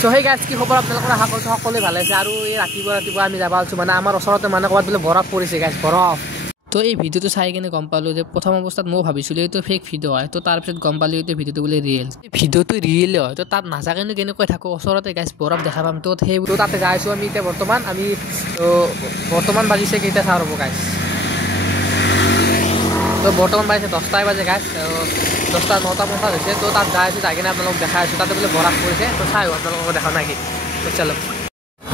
so সেই guys কি খবৰ আপোনালোকৰ আশা কৰিছোঁ সকলোৱে ভালে আছে আৰু এই ৰাতিপুৱা আমি যাব আছোঁ মানে আমাৰ ওচৰতে মানে ক'ৰবাত বোলে বৰফ পৰিছে গাইজ বৰফ তো এই ভিডিঅ'টো চাই কিনে গম পালোঁ যে প্ৰথম অৱস্থাত মই ভাবিছিলোঁ এইটো ফেক ভিডিঅ' হয় তো তাৰপিছত গম পালোঁ এইটো ভিডিঅ'টো বোলে ৰিয়েল ভিডিঅ'টো ৰিয়েল হয় তো তাত নাজাকেনো কেনেকৈ থাকোঁ ওচৰতে গাইজ বৰফ দেখা পাম তো সেই তাতে যাই আছোঁ আমি এতিয়া বৰ্তমান বাজিছে কেইটা চাওঁ ৰ'ব গাইজ তো বৰ্তমান বাজিছে 10টাই বাজে গাইজ 10টা 9টা 50 হৈছে তো তাত যাই আছোঁ যাই কিনে আপোনালোকক দেখাই আছোঁ তাতে বোলে বৰফ পৰিছে তো চাই আপোনালোকক দেখা নাই কি তো চলো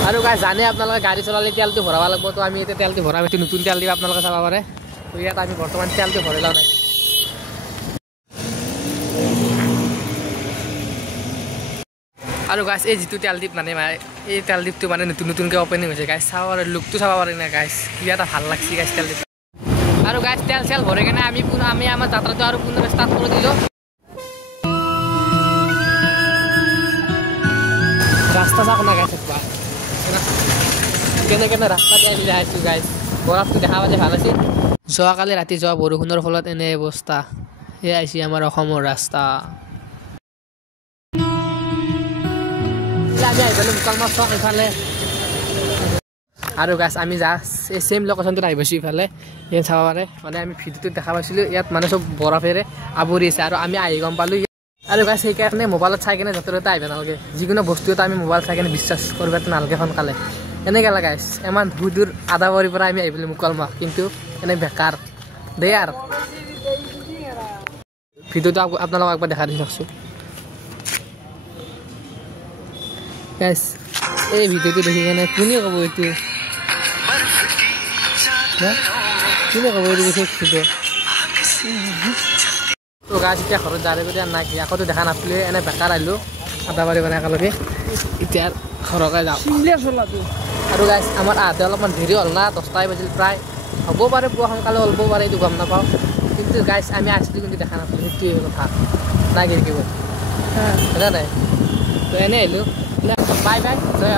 আৰু গাইজ জানে আপোনালোকে গাড়ী চলালে তেলটো ভৰাব লাগিব তো আমি এতিয়া তেলটো ভৰাম এইটো নতুন তেল দিব আপোনালোকে চাব পাৰে তো ইয়াত আমি বৰ্তমান তেলটো ভৰাই লওঁ নাই আৰু গাইজ এই যিটো তেল দ্বীপ মানে এই তেল দ্বীপটো মানে নতুনকৈ অপেনিং হৈছে গাইজ চাব পাৰে লুকটো চাব পাৰে না গাইজ কিবা এটা ভাল লাগছে গাইজ তেল দ্বীপ আৰু গাইজ তেল চেল ভৰাই কিনে আমি আমাৰ যাত্ৰাটো আৰু পুনৰ ষ্টাৰ্ট কৰি দিলোঁ ৰাস্তা চাওক না গাইজ কেনে ৰাস্তা দি আমি যাই আছোঁ গাইজ বৰফটো দেখা পালে ভাল আছিল যোৱাকালি ৰাতি যোৱা বৰষুণৰ ফলত এনে অৱস্থা এয়া আহিছে আমাৰ অসমৰ ৰাস্তা আমি আহি পালোঁ মুকালমা চক এইফালে আৰু গাইজ আমি জাষ্ট এই ছেইম লোকেশ্যনটোত আহি পাইছোঁ ইফালে ইয়াত চাব পাৰে মানে আমি ভিডিঅ'টোত দেখা পাইছিলোঁ ইয়াত মানে চব বৰফেৰে আৱৰি আছে আৰু আমি আহি গম পালোঁ আৰু গাইজ সেইকাৰণে মোবাইলত চাই কিনে য'তে ত'তে আহিব নালাগে যিকোনো বস্তু এটা আমি মোবাইল চাই কিনে বিশ্বাস কৰিব নালাগে সোনকালে এনেকৈ গাইজ ইমান দূৰ আদাবাৰীৰ পৰা আমি আহিবলৈ মুকালমা কিন্তু এনে বেকাৰ দেই আৰু ভিডিঅ'টো আপোনালোকক একবাৰ দেখা দি চাওকচোন গাইজ এই ভিডিঅ'টো দেখি কিনে কোনে ক'ব এইটো কোনে ক'ব এইটো বিশেষ ভিডিঅ' তো গাইজ এতিয়া ঘৰত যাৰে কৰি নাই কি আকৌ দেখা নাপালোঁ এনে বেকাৰ আহিলোঁ আদাবাৰী মানে একেলগে এতিয়া ঘৰকে যাওঁ আৰু গাইজ আমাৰ আহোঁতে অলপমান দেৰি হ'ল না 10টাই বাজিল প্ৰায় হ'ব পাৰে পুৱা সোনকালে হ'ব পাৰে এইটো গম নাপাওঁ কিন্তু গাইজ আমি আছিলোঁ কিন্তু দেখা নাপালোঁ সেইটোৱে কথা নাই কি হয় নাই তো এনেই আহিলোঁ বাই বাই জয়